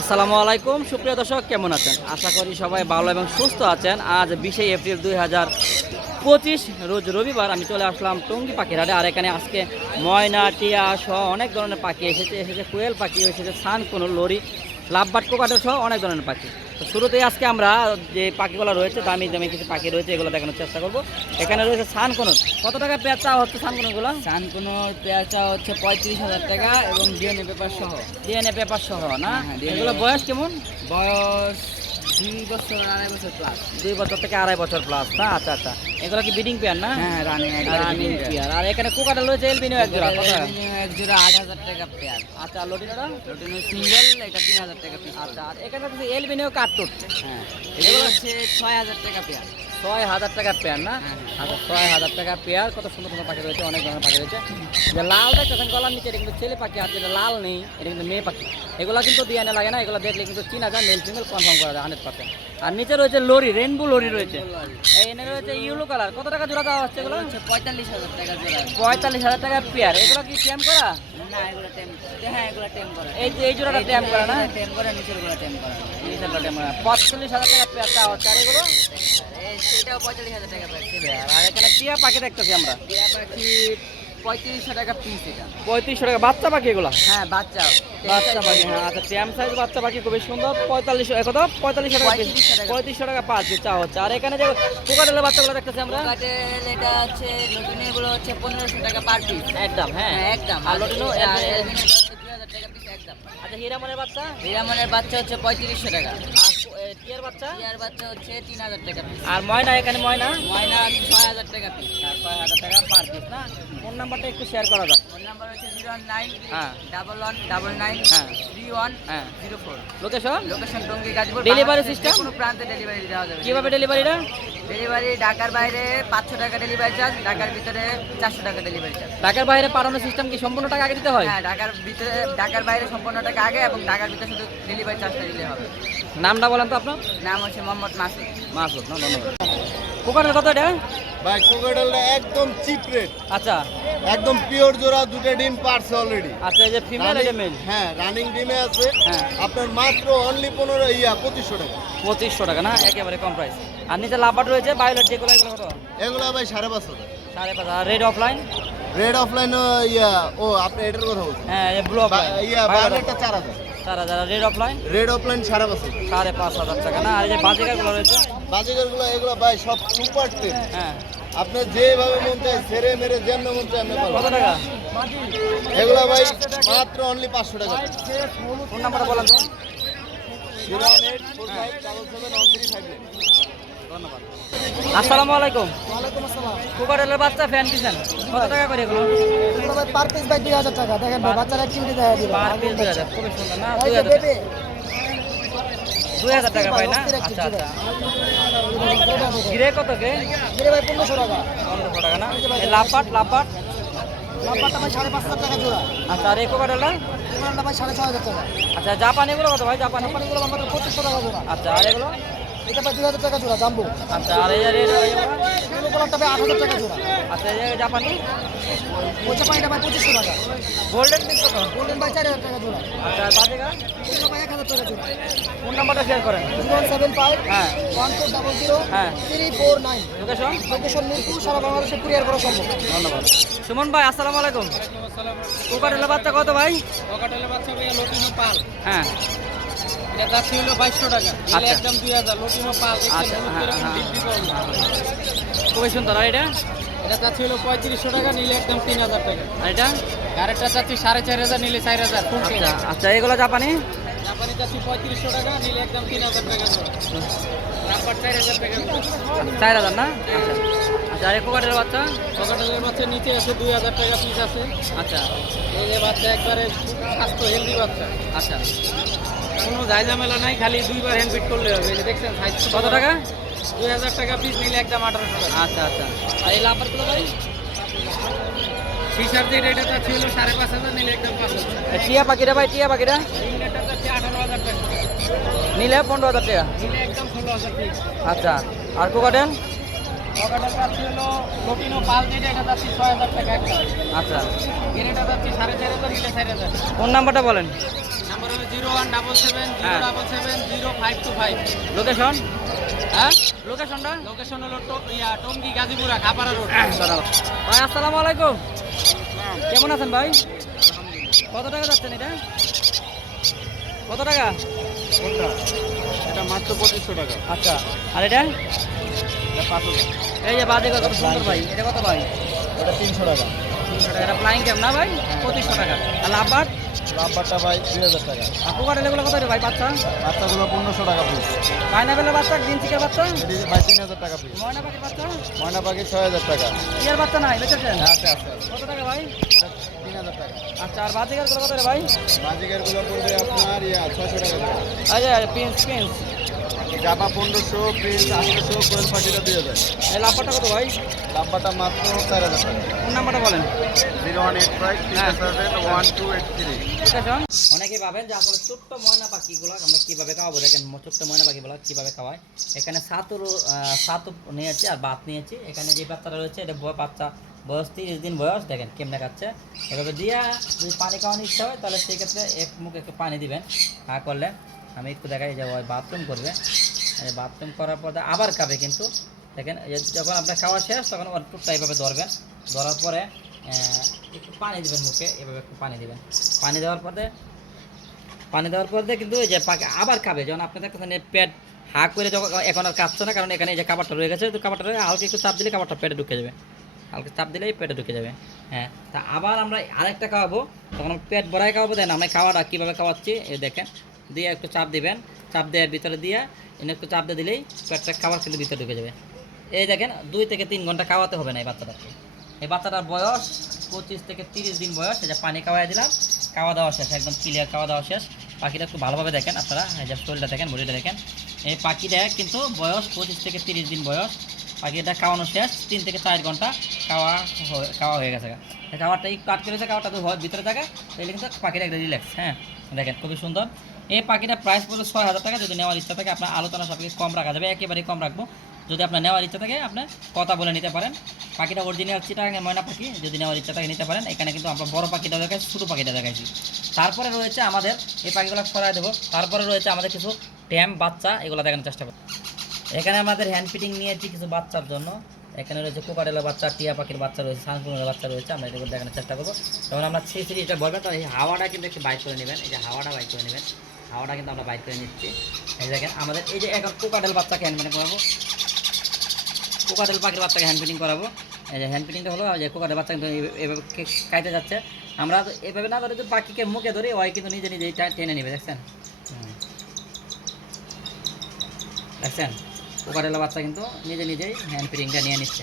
আসসালামু আলাইকুম। সুপ্রিয় দর্শক, কেমন আছেন? আশা করি সবাই ভালো এবং সুস্থ আছেন। আজ বিশে এপ্রিল দুই হাজার পঁচিশ, রোজ রবিবার আমি চলে আসলাম টঙ্গি পাখির হাটে আর এখানে আজকে ময়না, টিয়া সহ অনেক ধরনের পাখি এসেছে। এসেছে কোয়েল পাখি, এসেছে সান কোনো লরি লাভবাট কোকাটো সহ অনেক ধরনের পাখি। তো শুরুতেই আজকে আমরা যে পাখিগুলো রয়েছে দামি দামি কিছু পাখি রয়েছে এগুলো দেখানোর চেষ্টা করব। এখানে রয়েছে সান কোনো কত টাকা পেঁয়াজ চাওয়া হচ্ছে সান সানকুন সান কোনো পেঁয়াজটা হচ্ছে পঁয়ত্রিশ হাজার টাকা এবং ডিএনএ পেপার সহ ডিএনএ পেপার সহ না? হ্যাঁ, এগুলো বয়স কেমন? বয়স দুই বছর আড়াই বছর প্লাস দুই বছর থেকে আড়াই বছর প্লাস না আচ্ছা আচ্ছা। এগুলো কি বিডিং পেয়ার না? হ্যাঁ রানিং রানিং পেয়ার আর এখানে কোকাটা রয়েছে এলবিনিও এক জোড়া কত? এক জোড়া আট হাজার টাকা পেয়ার আচ্ছা লটিনাটা সিঙ্গেল এটা তিন হাজার টাকা পিস আচ্ছা আর এখানে হচ্ছে এলবিনিও কাটটুট হ্যাঁ। এগুলো হচ্ছে ছয় হাজার টাকা পেয়ার ছয় হাজার টাকার পেয়ার না? হ্যাঁ, আচ্ছা ছয় হাজার টাকা পেয়ার কত সুন্দর সুন্দর পাখি রয়েছে অনেক ধরনের পাখি রয়েছে। যে লাল দেখতেছেন গলার নিচে এটা কিন্তু ছেলে পাখি আর যেটা লাল নেই এটা কিন্তু মেয়ে পাখি। এগুলো কিন্তু দিয়ে লাগে না এগুলো দেখলে কিন্তু চিনা যায় মেল ফিমেল কনফার্ম করা যায় হান্ড্রেড পার্সেন্ট আর নিচে রয়েছে লরি রেনবো লরি রয়েছে। এই এনে রয়েছে ইউলো কালার কত টাকা জোড়া দেওয়া হচ্ছে এগুলো? পঁয়তাল্লিশ হাজার টাকা জোড়া। পঁয়তাল্লিশ হাজার টাকা পেয়ার। এগুলো কি টেম করা? না এগুলো টেম হ্যাঁ এগুলো টেম করা। এই যে এই জোড়াটা টেম করা না? টেম করে নিচেরগুলো টেম করা। নিচেরটা টেম করা। পঁয়তাল্লিশ হাজার টাকা পেয়ার চাওয়া হচ্ছে। আর এগুলো? সেটাও পঁয়তাল্লিশ হাজার টাকা পেয়ার পেয়ার আর এখানে টিয়া পাখি দেখতেছি আমরা। টিয়া পাখি পঁয়ত্রিশশো টাকা পিস এটা। পঁয়ত্রিশশো টাকা। বাচ্চা পাখি এগুলো? হ্যাঁ বাচ্চা। বাচ্চা পাখি হ্যাঁ আচ্ছা ট্যাম সাইজ বাচ্চা পাখি খুবই সুন্দর। পঁয়তাল্লিশশো কত? পঁয়তাল্লিশশো টাকা piece। 3500 টাকা। পঁয়ত্রিশশো টাকা পাঁচ চা হচ্ছে। আর এখানে যে পোকাটেলের বাচ্চাগুলো দেখতেছি আমরা? কাটেল এটা হচ্ছে লটিনেরগুলো হচ্ছে পনেরোশো টাকা পার পিস একদম হ্যাঁ। হ্যাঁ একদম। আর এক- একদম। আচ্ছা হীরামনের বাচ্চা? হিরামনের বাচ্চা হচ্ছে পঁয়ত্রিশশো টাকা। এ, টিয়ার বাচ্চা? টিয়ার বাচ্চা হচ্ছে তিন হাজার টাকা পিস আর ময়না এখানে ময়না? ময়না ছয় হাজার টাকা পিস আর ছয় হাজার টাকা পার পিস না? ফোন নাম্বারটা একটু শেয়ার করা যাক। নাম্বার হচ্ছে জিরো নাইন হ্যাঁ। ডাবল ওয়ান ডাবল নাইন হ্যাঁ। থ্রি ওয়ান হ্যাঁ। Zero four. Location location Tongi Gazipur? যে কোনো প্রান্তে ডেলিভারি দেওয়া যাবে। কীভাবে ডেলিভারিটা ডেলিভারি ঢাকার বাইরে পাঁচশো টাকা ডেলিভারি চার্জ ঢাকার ভিতরে চারশো টাকা ডেলিভারি চার্জ ঢাকার বাইরে পাঠানোর সিস্টেম কি সম্পূর্ণ টাকা আগে দিতে হয়? হ্যাঁ ঢাকার ভিতরে ঢাকার বাইরে সম্পূর্ণ টাকা আগে এবং ঢাকার ভিতরে শুধু ডেলিভারি চার্জটা দিলে হবে। নামটা বলেন তো আপনার। নাম হচ্ছে মোহাম্মদ মাসুদ। মাসুদ না ধন্যবাদ কত এটা? ভাই কোকাটেলটা একদম চিপ রেট আচ্ছা। একদম পিওর জোড়া দুটো ডিম পারছে অলরেডি আচ্ছা এই যে ফিমেল এটা মেল হ্যাঁ রানিং ডিমে আছে। হ্যাঁ। আপনার মাত্র অনলি পনেরো ইয়া পঁচিশশো টাকা। পঁচিশশো টাকা না? একেবারে কম প্রাইস আর নিচে লাভবাট রয়েছে বায়োলেট যেগুলো এগুলো কত? এগুলো ভাই সাড়ে পাঁচশো টাকা সাড়ে পাঁচ আর red offline red offline yeah ও আপনি এটার কথা বলছেন। হ্যাঁ এই ব্লু অফলাইন ইয়া বায়োলেটটা চার হাজার। চার হাজার। রেড অফলাইন রেড অফলাইন সাড়ে পাঁচশো সাড়ে পাঁচ হাজার টাকা না? আর এই যে বাজিকারগুলো রয়েছে? বাজিগারগুলো এগুলো ভাই সব সুপার টেন হ্যাঁ। আপনার যেভাবে মন চায় সেরে মেরে যেমন মন চায় আপনি কত টাকা? এগুলো ভাই মাত্র অনলি পাঁচশো টাকা। ফোন নাম্বারটা বলেন তো। আসসালামু আলাইকুম। ওয়ালাইকুম আসসালাম কুকারেলের বাচ্চা ফ্যান দিচ্ছেন কত টাকা করে এগুলো? এগুলো পার পিস ভাই দুই হাজার টাকা। দেখেন ভাই বাচ্চার অ্যাক্টিভিটি দেখা পার পিস সুন্দর না? দুই হাজার টাকা পাই না? আচ্ছা আচ্ছা। ঘিরে কত কে? দিলে ভাই পনেরোশো টাকা। পনেরোশো টাকা না? লাপাট লাপাট? লাম্বারটা ভাই সাড়ে পাঁচ হাজার টাকা জোড়া। আচ্ছা আর এই কুকারেলটা এগুলোটা ভাই সাড়ে ছয় হাজার টাকা। আচ্ছা জাপানিগুলো কত ভাই? জাপানি? আমাদের পঁচিশশো টাকা জোড়া। আচ্ছা আর এগুলো? এটা ভাই দুই হাজার টাকা জোড়া জাম্বু। আচ্ছা আর এই যে এগুলো কোলারটা ভাই আট হাজার টাকা জোড়া। আচ্ছা এই যে জাপানি? ওই ভাই পঁচিশশো টাকা। গোল্ডেন গোল্ডেন ভাই চার হাজার টাকা জোড়া। আচ্ছা এগুলো ভাই এক হাজার টাকা জোড়া। ফোন নাম্বারটা শেয়ার করেন। জিরো সেভেন ফাইভ হ্যাঁ। ওয়ান ফোর ডাবল জিরো হ্যাঁ। Three four nine. Location location Mirpur সারা বাংলাদেশে কুরিয়ার করা সম্ভব। ধন্যবাদ। সুমন ভাই আসসালামু আলাইকুম। কুকারেলের বাচ্চা কত ভাই? বাচ্চা লটিনো পাল। হ্যাঁ। এটা যাচ্ছে হলো বাইশশো টাকা। আচ্ছা। একদম দুই হাজার। লটিনো পাল আচ্ছা হ্যাঁ হ্যাঁ। খুবই সুন্দর আর এটা? এটা যাচ্ছে হলো পঁয়ত্রিশশো টাকা নিলে একদম তিন হাজার টাকা। আর এটা? আরেকটা চাচ্ছি সাড়ে চার হাজার নিলে চার হাজার আচ্ছা আচ্ছা এগুলো জাপানি? জাপানি চাচ্ছি পঁয়ত্রিশশো টাকা নিলে একদম তিন হাজার টাকা রাব্বার চার হাজার টাকা চার হাজার না? আচ্ছা আর বাচ্চা? পকেটের বাচ্চা নিচে আছে দুই হাজার টাকা পিস আছে। আচ্ছা। এই যে বাচ্চা একবারে স্বাস্থ্য হেলদি বাচ্চা। আচ্ছা। কোনো যাই ঝামেলা নাই খালি দুইবার হ্যান্ড ফিট করলে হবে দেখছেন কত টাকা? দুই হাজার টাকা পিস নিলে একদম আঠারোশো টাকা। আচ্ছা আচ্ছা। আর এই লাপারগুলো ভাই? সিসার যে রেট এটা ছিল সাড়ে পাঁচ হাজার নিলে একদম পাঁচ টিয়া পাখিটা ভাই টিয়া পাখিটা? আঠারো হাজার টাকা। নিলে পনেরো হাজার টাকা? নিলে একদম ষোলো হাজার আচ্ছা। আর কুকাটেল হলো লোটিনো পাল যেটা এটা ছয় হাজার টাকা একটা। আচ্ছা। গেরেটা সাড়ে চার হাজার নিলে চার হাজার। ফোন নাম্বারটা বলেন। নাম্বার হলো zero one double seven zero হ্যাঁ। Double seven zero five two five. Location? হ্যাঁ? লোকেশনটা? লোকেশন হলো টো- ইয়া টঙ্গি গাজীপুরা খাপাড়া রোড। ভাই আসসালামু আলাইকুম। কেমন আছেন ভাই? কত টাকা যাচ্ছেন এটা? কত টাকা? এটা মাত্র পঁচিশশো টাকা। আচ্ছা। আর এটা এটা? এই যে বাজে কত? সুন্দর ভাই। এটা কত ভাই? এটা তিনশো টাকা। তিনশো টাকা। এটা ফ্লাইং ক্যাম না ভাই? পঁচিশশো টাকা। আর লাভবার? লাম্বারটা ভাই দুই হাজার টাকা। আর পোকাটেল এগুলো কত রে ভাই বাচ্চা? বাচ্চাগুলো পনেরোশো টাকা পিস পাইনাপেলের বাচ্চা গ্রিন চিকের বাচ্চা? ভাই তিন হাজার টাকা পিস ময়না পাখির বাচ্চা? ময়না পাখি ছয় হাজার টাকা। ইয়ার বাচ্চা নাই বেচেছেন? আছে আছে। কত টাকা ভাই? তিন হাজার টাকা। আচ্ছা আর বাজিকারগুলো কত ভাই? বাজিকারগুলো পড়বে আপনার ইয়া ছশো টাকা। আচ্ছা পিন্স পিন্স জামা পনেরোশো প্রিন্স আটশোশো কোয়েল পাখিটা দুই হাজার এই লাভবারটা কত ভাই? লাম্বারটা মাত্র চার হাজার টাকা। কোন নাম্বারটা বলেন? Zero one eight five one two eight three অনেকেই ভাবেন যে আসলে ছোট্ট ময়না পাখিগুলো আমরা কীভাবে খাওয়াবো? দেখেন ছোট্ট ময়না পাখিগুলো কীভাবে খাওয়াই এখানে সাতুর সাতু নিয়েছি আর বাত নিয়েছি। এখানে যে বাচ্চাটা রয়েছে এটা বাচ্চা বয়স তিরিশ দিন বয়স। দেখেন কেমনে খাচ্ছে? এভাবে দিয়া যদি পানি খাওয়ানোর ইচ্ছা হয় তাহলে সেই ক্ষেত্রে এক মুখ একটু পানি দিবেন। হা করলে আমি একটু দেখাই ওই বাথরুম করবে। বাথরুম করার পরে আবার খাবে কিন্তু। দেখেন যখন আপনার খাওয়া শেষ, তখন ওর টুকটা এইভাবে ধরবেন। ধরার পরে একটু পানি দিবেন মুখে, এভাবে একটু পানি দেবেন। পানি দেওয়ার পরে, পানি দেওয়ার পর কিন্তু যে পাকে আবার খাবে। যখন আপনি দেখতেছেন এই পেট হা করে যখন এখন আর কাঁপছে না, কারণ এখানে এই যে খাবারটা রয়ে গেছে, তো খাবারটা হালকা একটু চাপ দিলে খাবারটা পেটে ঢুকে যাবে। হালকা চাপ দিলেই পেটে ঢুকে যাবে। হ্যাঁ তা আবার আমরা আরেকটা খাওয়াবো। তখন পেট ভরাই খাওয়াবো। দেন আমরা খাওয়াটা কীভাবে খাওয়াচ্ছি, এই দেখেন। দিয়ে একটু চাপ দিবেন। চাপ দেওয়ার ভিতরে দিয়ে এনে একটু চাপ দিয়ে দিলেই পেটটা খাবার কিন্তু ভিতরে ঢুকে যাবে। এই দেখেন, দুই থেকে তিন ঘণ্টা খাওয়াতে হবে না এই বাচ্চাটাকে। এই বাচ্চাটার বয়স পঁচিশ থেকে তিরিশ দিন বয়স। যে পানি খাওয়াই দিলাম, খাওয়া দাওয়া শেষ, একদম ক্লিয়ার খাওয়া দাওয়া শেষ। পাখিটা একটু ভালোভাবে দেখেন আপনারা, এই যে শরীরটা দেখেন, বডিটা দেখেন। এই পাখিটা কিন্তু বয়স পঁচিশ থেকে তিরিশ দিন বয়স। পাখিটা খাওয়ানো শেষ, তিন থেকে চার ঘণ্টা খাওয়া হয়ে- খাওয়া হয়ে গেছে এই খাবারটা একটু আটকে রয়েছে, খাবারটা তো ভিতরে থাকে তাহলে কিন্তু পাখিটা একটা রিল্যাক্স হ্যাঁ। দেখেন, খুবই সুন্দর। এই পাখিটা প্রাইস পড়বে ছয় হাজার টাকা, যদি নেওয়ার ইচ্ছা থাকে আপনার আলোচনা সাপেক্ষে কম রাখা যাবে, একেবারেই কম রাখব। যদি আপনার নেওয়ার ইচ্ছা থাকে, আপনি কথা বলে নিতে পারেন। পাখিটা অরিজিনাল চিটাগাং ময়না পাখি, যদি নেওয়ার ইচ্ছা থাকে নিতে পারেন। এখানে কিন্তু আমরা বড় পাখিটা দেখাইছি, ছোটো পাখিটা দেখাইছি। তারপরে রয়েছে আমাদের, এই পাখিগুলো সরাই দেবো। তারপরে রয়েছে আমাদের কিছু ট্যাম বাচ্চা, এগুলো দেখানোর চেষ্টা করব। এখানে আমাদের হ্যান্ড ফিটিং নিয়েছি কিছু বাচ্চার জন্য। এখানে রয়েছে কোকারেলা বাচ্চা, টিয়া পাখির বাচ্চা রয়েছে সানকুনের বাচ্চা রয়েছে, আমরা এগুলো দেখানোর চেষ্টা করব। তখন আমরা থ্রি থ্রি এটা বলবেন তো এই হাওয়াটা কিন্তু একটু বাইক করে নেবেন, এই যে হাওয়াটা বাইক করে নেবেন, হাওয়াটা কিন্তু আমরা বাইক করে নিচ্ছি। এই দেখেন, আমাদের এই যে এখন কোকাটেল বাচ্চাকে হ্যান্ড ফিটিং করাবো। কোকাটেল পাখির বাচ্চাকে হ্যান্ড ফিটিং করাবো। এই যে হ্যান্ড ফিটিংটা হলো, যে কোকাটেল বাচ্চা কিন্তু এভাবে কে- খাইতে যাচ্ছে। আমরা এভাবে না ধরে পাখিকে মুখে ধরি, ওই কিন্তু নিজে নিজেই টেনে নেবে, দেখছেন? দেখছেন? কোকাটেলা বাচ্চা কিন্তু নিজে নিজেই হ্যান্ড ফিটিংটা নিয়ে নিচ্ছে।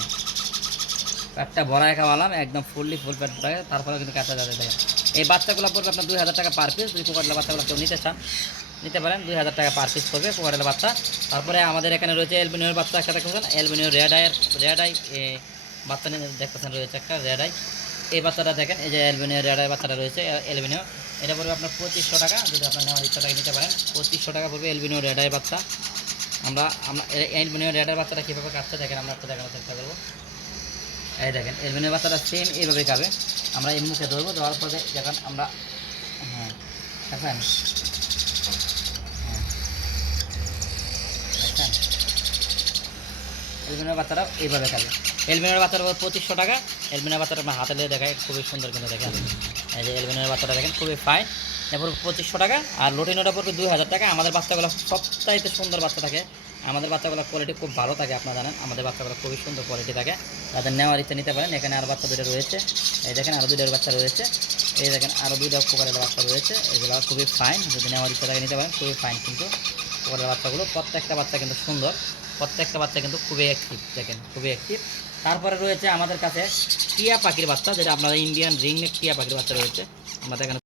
পেটটা ভরায় খাওয়ালাম, একদম ফুললি ফুল পেট ভরায় তারপরে কিন্তু কাঁচা যাবে দেখেন। এই বাচ্চাগুলো পড়বে আপনার দুই হাজার টাকা পার পিস যদি কোকাটেলা বাচ্চাগুলো কেউ নিতে চান, নিতে পারেন, দুই হাজার টাকা পার পিস পড়বে কোকাটেলা বাচ্চা। তারপরে আমাদের এখানে রয়েছে এলবিনিওর বাচ্চা, একটা দেখতেছেন এলবিনিও রেড আয়ের রেড আই বাচ্চা নিয়ে দেখতেছেন রয়েছে একটা রেড আই এই বাচ্চাটা দেখেন, এই যে এলবিনিও রেড আই বাচ্চাটা রয়েছে এলবিনিও এটা পড়বে আপনার পঁচিশশো টাকা, যদি আপনার নেওয়ার ইচ্ছা থাকে নিতে পারেন, পঁচিশশো টাকা পড়বে এলবিনিও রেড আই বাচ্চা। আমরা এলবিনিও রেডার বাচ্চাটা কীভাবে কাটছে দেখেন, আমরা একটু দেখানোর চেষ্টা করব। এই দেখেন এলবিনিও বাচ্চাটা সেম এইভাবে খাবে আমরা এই মুখে ধরবো, ধরার পরে যখন আমরা হ্যাঁ দেখেন হ্যাঁ। দেখেন। এলবিনের বাচ্চারা এইভাবে খাবে এলবিনের বাচ্চার পঁচিশশো টাকা এলবিনের বাচ্চাটা আপনার হাতে নিয়ে দেখায় খুবই সুন্দর কিন্তু দেখেন। এই যে এলবিনের বাচ্চাটা দেখেন, খুবই ফাইন এরপর পঁচিশশো টাকা, আর লোটিনোটা পড়বে দুই হাজার টাকা। আমাদের বাচ্চাগুলো সবচাইতে সুন্দর বাচ্চা থাকে। আমাদের বাচ্চাগুলোর কোয়ালিটি খুব ভালো থাকে, আপনারা জানেন। আমাদের বাচ্চাগুলো খুবই সুন্দর কোয়ালিটি থাকে। তাদের নেওয়ার ইচ্ছা নিতে পারেন, এখানে আর বাচ্চা দুটো রয়েছে। এই দেখেন আরও দুইটার বাচ্চা রয়েছে। এই দেখেন আরও দুইটা পোকারের বাচ্চা রয়েছে। এগুলো খুবই ফাইন যদি নেওয়ার ইচ্ছা থাকে নিতে পারেন, খুবই ফাইন কিন্তু পোকারের বাচ্চাগুলো। প্রত্যেকটা বাচ্চা কিন্তু সুন্দর। প্রত্যেকটা বাচ্চা কিন্তু খুবই অ্যাক্টিভ দেখেন, খুবই অ্যাক্টিভ তারপরে রয়েছে আমাদের কাছে টিয়া পাখির বাচ্চা, যেটা আপনারা ইন্ডিয়ান রিং টিয়া পাখির বাচ্চা রয়েছে। আমাদের এখানে